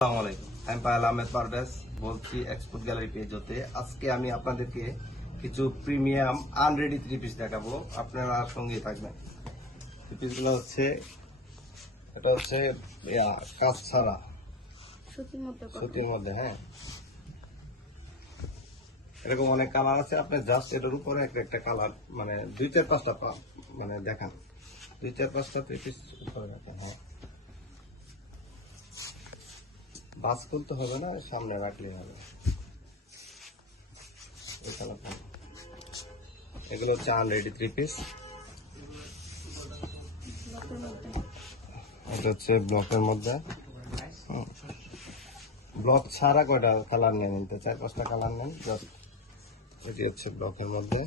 আসসালামু আলাইকুম, আমি পায়েল আহমেদ পারভেজ বলছি এক্সপোর্ট গ্যালারি পেজ হতে। আজকে আমি আপনাদেরকে কিছু প্রিমিয়াম আনরেডি থ্রি পিস দেখাবো, আপনারা সঙ্গেই থাকবেন। থ্রি পিসগুলো হচ্ছে, এটা হচ্ছে কাজ ছাড়া সুতির মধ্যে। হ্যাঁ, এরকম অনেক কালার আছে, আপনি জাস্ট এটার উপরে একটা কালার মানে 2-4-5টা মানে দেখান, 2-4-5টা থ্রি পিস উপরে দেখান। হ্যাঁ, বাস খুলতে হবে না, সামনে রাখলেই হবে। এগুলো হচ্ছে আনরেডি থ্রি পিস। এটা হচ্ছে ব্লকের মধ্যে। ব্লক ছাড়া কয়টা কালার নেন, 4-5টা কালার নেন। জাস্ট এটি হচ্ছে ব্লকের মধ্যে,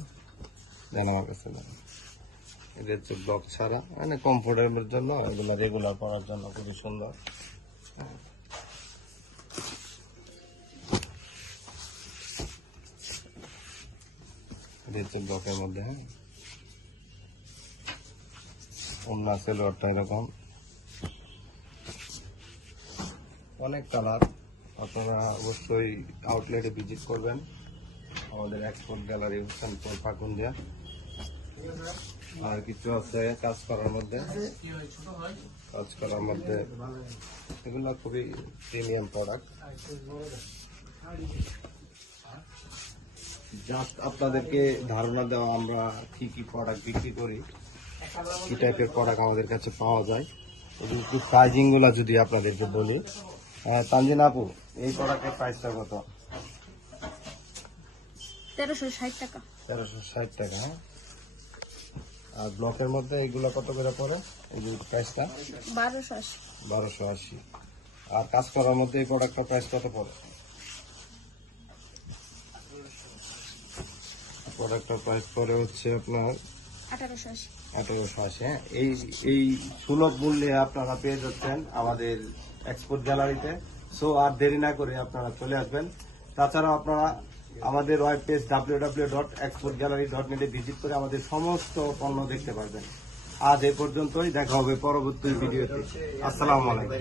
দেন আমার কাছে দেন। এটি হচ্ছে ব্লক ছাড়া, মানে কমফোর্টেবলের জন্য, এগুলো রেগুলার পরার জন্য খুবই সুন্দর। এটি হচ্ছে ব্লকের মধ্যে। হ্যাঁ, ওড়না সেলোয়ারটা এরকম, অনেক কালার। আপনারা অবশ্যই আউটলেটে ভিজিট করবেন, আমাদের এক্সপোর্ট গ্যালারি হোসেনপুর পাকুন্দিয়া। আর কিছু আছে কাজ করার মধ্যে, এগুলো খুবই প্রিমিয়াম প্রোডাক্ট। জাস্ট আপনাদেরকে ধারণা দেওয়া আমরা কি কি প্রোডাক্ট বিক্রি করি, কি টাইপের প্রোডাক্ট আমাদের কাছে পাওয়া যায়। একটু প্রাইজিং গুলা যদি আপনাদেরকে বলি, তানজিন আপু, এই প্রোডাক্টের প্রাইসটা কত? 1360 টাকা। 1360 টাকা। হ্যাঁ, আর ব্লকের মধ্যে এগুলো কত করে পড়ে? এই যে প্রাইসটা 1280। 1280। আর কাজ করার মধ্যে এই প্রোডাক্টটার প্রাইস কত পড়ে? প্রোডাক্টটার প্রাইস পড়ে হচ্ছে আপনার 1880। 1880। হ্যাঁ, এই সুলভ মূল্যে আপনারা পেয়ে যাচ্ছেন আমাদের এক্সপোর্ট গ্যালারিতে। সো আর দেরি না করে আপনারা চলে আসবেন। তাছাড়াও আপনারা আমাদের ওয়েব পেজ www.exportgallery.net ভিজিট করে আমাদের সমস্ত পণ্য দেখতে পারবেন। আজ এই পর্যন্তই, দেখা হবে পরবর্তী ভিডিওতে। আসসালামু আলাইকুম।